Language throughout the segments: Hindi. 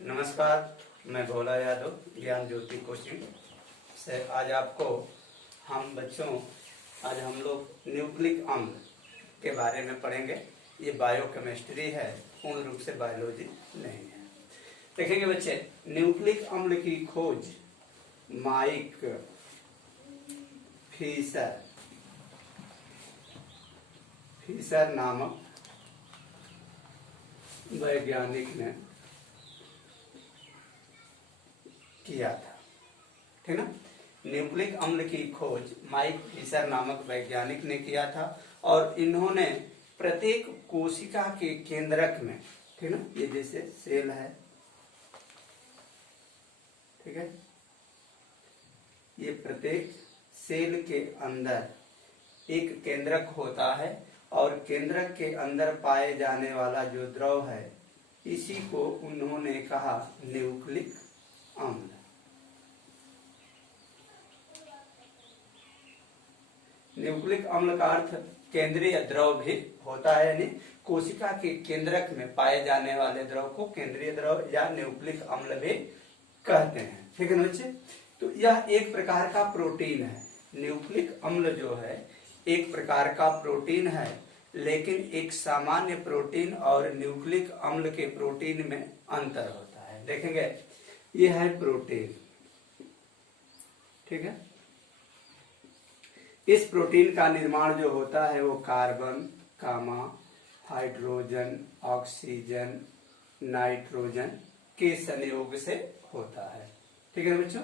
नमस्कार, मैं भोला यादव ज्ञान ज्योति कोचिंग से आज हम लोग न्यूक्लिक अम्ल के बारे में पढ़ेंगे। ये बायोकेमिस्ट्री है, पूर्ण रूप से बायोलॉजी नहीं है। देखेंगे बच्चे, न्यूक्लिक अम्ल की खोज माइक फिशर नामक वैज्ञानिक ने किया था। ठीक ना। न्यूक्लिक अम्ल की खोज माइक फिशर नामक वैज्ञानिक ने किया था और इन्होंने प्रत्येक कोशिका के केंद्रक में, ठीक ना, ये जैसे सेल है, ठीक है, ये प्रत्येक सेल के अंदर एक केंद्रक होता है और केंद्रक के अंदर पाए जाने वाला जो द्रव है इसी को उन्होंने कहा न्यूक्लिक अम्ल। न्यूक्लिक अम्ल का अर्थ केंद्रीय द्रव भी होता है, यानी कोशिका के केंद्रक में पाए जाने वाले द्रव को केंद्रीय द्रव या न्यूक्लिक अम्ल भी कहते हैं। ठीक है ना बच्चे। तो यह एक प्रकार का प्रोटीन है। न्यूक्लिक अम्ल जो है एक प्रकार का प्रोटीन है, लेकिन एक सामान्य प्रोटीन और न्यूक्लिक अम्ल के प्रोटीन में अंतर होता है। देखेंगे, यह है प्रोटीन, ठीक है। इस प्रोटीन का निर्माण जो होता है वो कार्बन, हाइड्रोजन, ऑक्सीजन, नाइट्रोजन के संयोग से होता है। ठीक है बच्चों,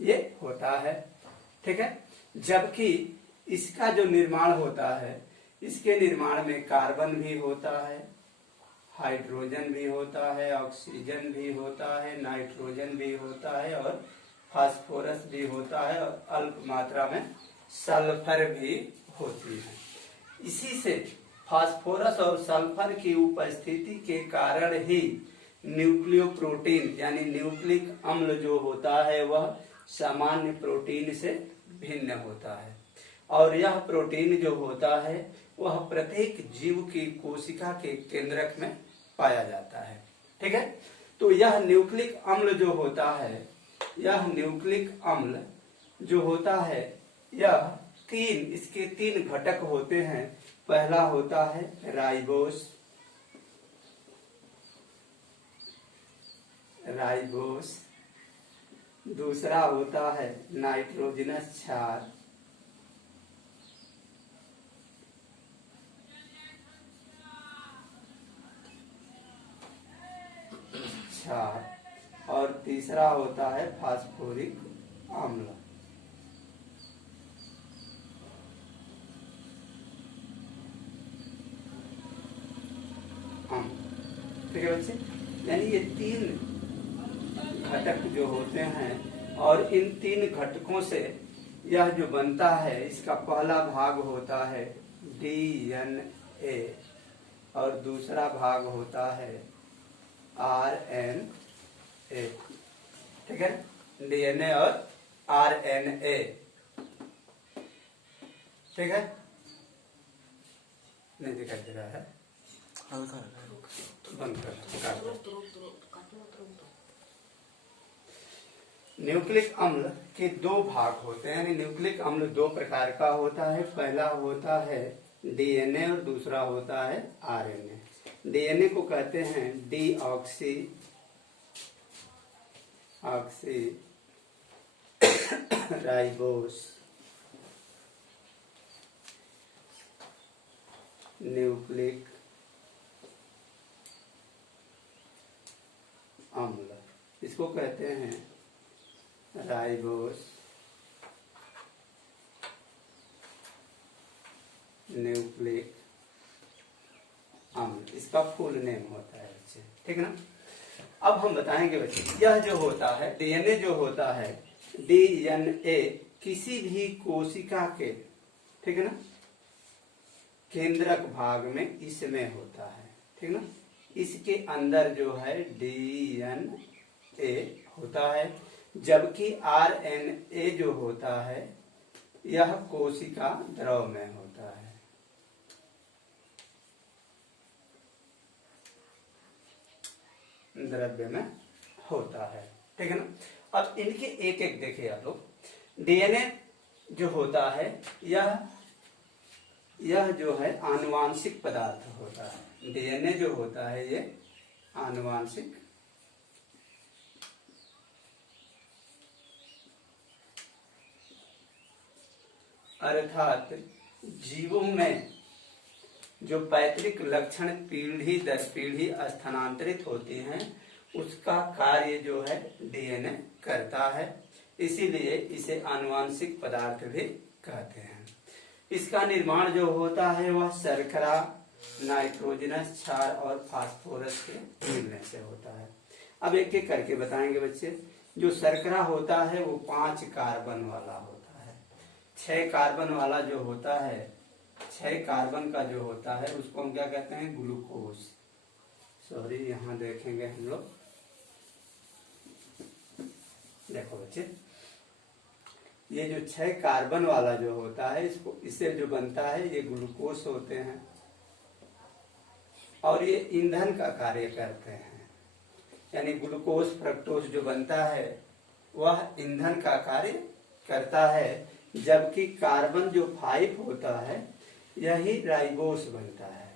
ये होता है, ठीक है। जबकि इसका जो निर्माण होता है, इसके निर्माण में कार्बन भी होता है, हाइड्रोजन भी होता है, ऑक्सीजन भी होता है, नाइट्रोजन भी होता है और फास्फोरस भी होता है और अल्प मात्रा में सल्फर भी होती है। इसी से फास्फोरस और सल्फर की उपस्थिति के कारण ही न्यूक्लियोप्रोटीन यानी न्यूक्लिक अम्ल जो होता है वह सामान्य प्रोटीन से भिन्न होता है और यह प्रोटीन जो होता है वह प्रत्येक जीव की कोशिका के केंद्रक में पाया जाता है। ठीक है। तो यह न्यूक्लिक अम्ल जो होता है, यह न्यूक्लिक अम्ल जो होता है इसके तीन घटक होते हैं। पहला होता है राइबोस, दूसरा होता है नाइट्रोजनस क्षार, और तीसरा होता है फास्फोरिक अम्ल। ठीक है बच्चे, यानी ये तीन घटक जो होते हैं और इन तीन घटकों से यह जो बनता है इसका पहला भाग होता है DNA और दूसरा भाग होता है RNA। ठीक है, DNA और RNA। ठीक है, नहीं दिखाई दे रहा है, बंद कर। न्यूक्लिक अम्ल के दो भाग होते हैं, यानी न्यूक्लिक अम्ल दो प्रकार का होता है। पहला होता है DNA और दूसरा होता है RNA। DNA को कहते हैं डीऑक्सी राइबोस न्यूक्लिक अम्ल, इसको कहते हैं राइबोस न्यूक्लिक अम्ल, इसका फुल नेम होता है बच्चे। ठीक है ना। अब हम बताएंगे बच्चे, यह जो होता है DNA जो होता है, DNA किसी भी कोशिका के, ठीक है ना, केंद्रक भाग में इसमें होता है। ठीक ना। इसके अंदर जो है DNA होता है, जबकि RNA जो होता है यह कोशिका द्रव में होता है। द्रव्य में होता है। ठीक है ना। अब इनके एक एक देखिए आप लोग। डीएनए जो होता है यह जो है आनुवांशिक पदार्थ होता है। डीएनए जो होता है ये आनुवांशिक अर्थात जीवों में जो पैतृक लक्षण पीढ़ी दर पीढ़ी स्थानांतरित होती हैं उसका कार्य जो है डीएनए करता है, इसीलिए इसे आनुवांशिक पदार्थ भी कहते हैं। इसका निर्माण जो होता है वह शर्करा, नाइट्रोजनस क्षार और फास्फोरस के मिलने से होता है। अब एक एक करके बताएंगे बच्चे। जो शर्करा होता है वो 5 कार्बन वाला होता है। 6 कार्बन वाला जो होता है, 6 कार्बन का जो होता है उसको हम क्या कहते हैं? ग्लूकोज। सॉरी, यहाँ देखेंगे हम लोग। देखो बच्चे, ये जो 6 कार्बन वाला जो होता है इससे जो बनता है ये ग्लूकोज होते हैं और ये ईंधन का कार्य करते हैं। यानी ग्लूकोज फ्रक्टोज जो बनता है वह ईंधन का कार्य करता है, जबकि कार्बन जो 5 होता है यही राइबोस बनता है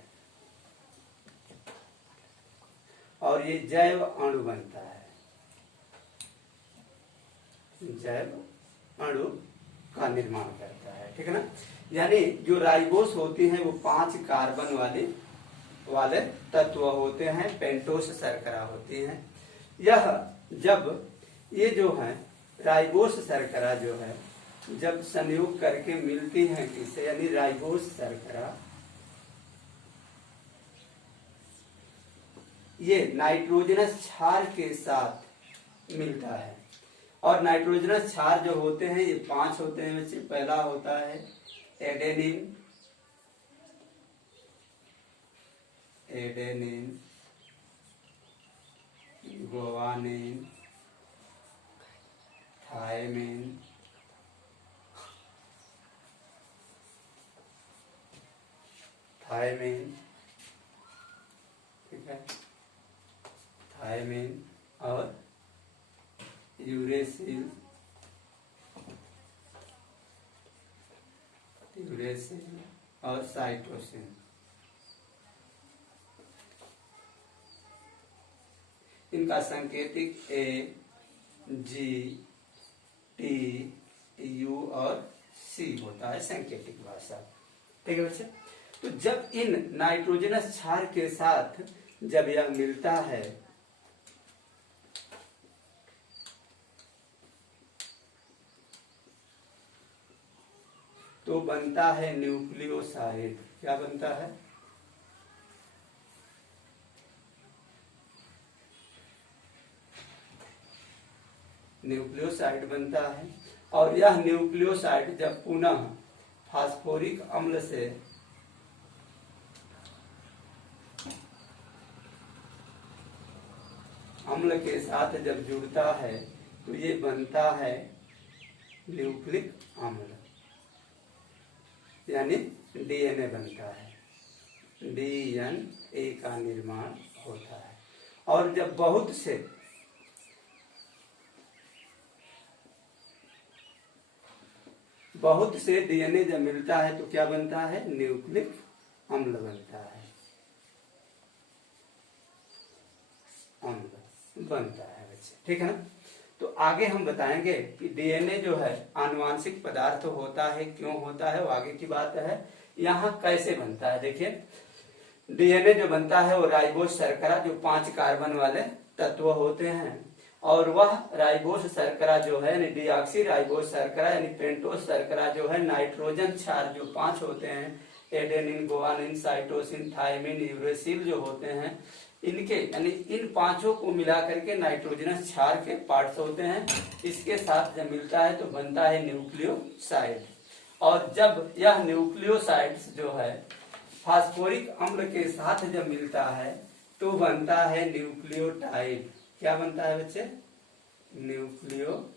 और ये जैव अणु बनता है। जैव अणु का निर्माण करता है। ठीक है ना। यानी जो राइबोस होती हैं वो 5 कार्बन वाले तत्व होते हैं, पेंटोस शर्करा होती हैं। यह जब ये जो है राइबोस शर्करा जो है जब संयोग करके मिलती हैं किसे, यानी राइबोस शर्करा ये नाइट्रोजनस क्षार के साथ मिलता है। और नाइट्रोजनस क्षार जो होते हैं ये 5 होते हैं बच्चे। पहला होता है एडेनिन, गुआनिन, थायमिन, ठीक है, थायमिन और यूरेसिल और साइटोसिन। इनका सांकेतिक A, G, T, U और C होता है सांकेतिक भाषा। ठीक है बच्चे। तो जब इन नाइट्रोजनस क्षार के साथ जब यह मिलता है तो बनता है न्यूक्लियोसाइड। क्या बनता है? न्यूक्लियोसाइड बनता है। और यह न्यूक्लियोसाइड जब पुनः फास्फोरिक अम्ल से अम्ल के साथ जब जुड़ता है तो ये बनता है न्यूक्लिक अम्ल, यानी डीएनए बनता है। डीएनए का निर्माण होता है। और जब बहुत से डीएनए जब मिलता है तो क्या बनता है? न्यूक्लिक अम्ल बनता है। अम्ल बनता है बच्चे। ठीक है ना। तो आगे हम बताएंगे कि डीएनए जो है आनुवांशिक पदार्थ होता है, क्यों होता है, वो आगे की बात है। यहाँ कैसे बनता है देखिए। डीएनए जो बनता है वो राइबोस शर्करा जो 5 कार्बन वाले तत्व होते हैं और वह राइबोस शर्करा जो है यानी डीऑक्सी राइबोस शर्करा यानी पेंटोस शर्करा जो है नाइट्रोजन क्षार जो 5 होते हैं, adenine, guanine, cytosine, thymine, uracil जो होते हैं, इनके यानी इन 5 को मिला करके नाइट्रोजनस क्षार के पार्ट्स होते हैं। इसके साथ जब मिलता है तो बनता है न्यूक्लियोसाइड। और जब यह न्यूक्लियोसाइड्स जो है फास्फोरिक अम्ल के साथ जब मिलता है तो बनता है न्यूक्लियोटाइड। क्या बनता है बच्चे? न्यूक्लियोटाइड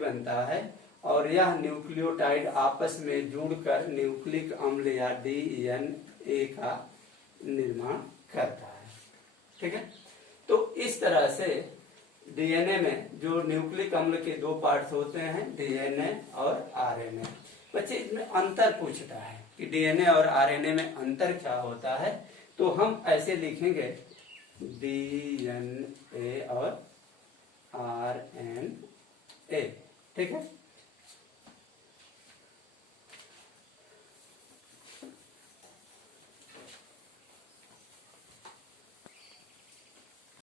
बनता है। और यह न्यूक्लियोटाइड आपस में जुड़कर न्यूक्लिक अम्ल या डीएनए का निर्माण करता है। ठीक है, तो इस तरह से डीएनए में जो न्यूक्लिक अम्ल के दो पार्ट्स होते हैं, डीएनए और आरएनए। बच्चे इसमें अंतर पूछता है कि डीएनए और आरएनए में अंतर क्या होता है, तो हम ऐसे लिखेंगे डीएनए और आरएनए। ठीक है,